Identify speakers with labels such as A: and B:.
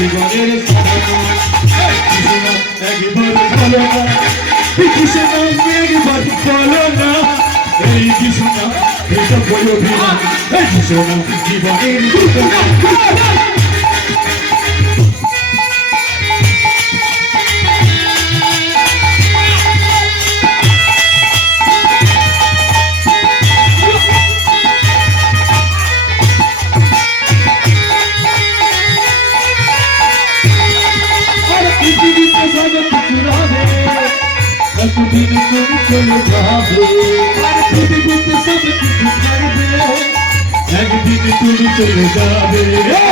A: জীবনের একবার বলো না কৃষ্ণ একবার বলো না এই কৃষ্ণ এটা বলো বিনা এই কৃষ্ণ জীবনের একদিন তুমি চলে যাবে। সব তুমি চলে যাবে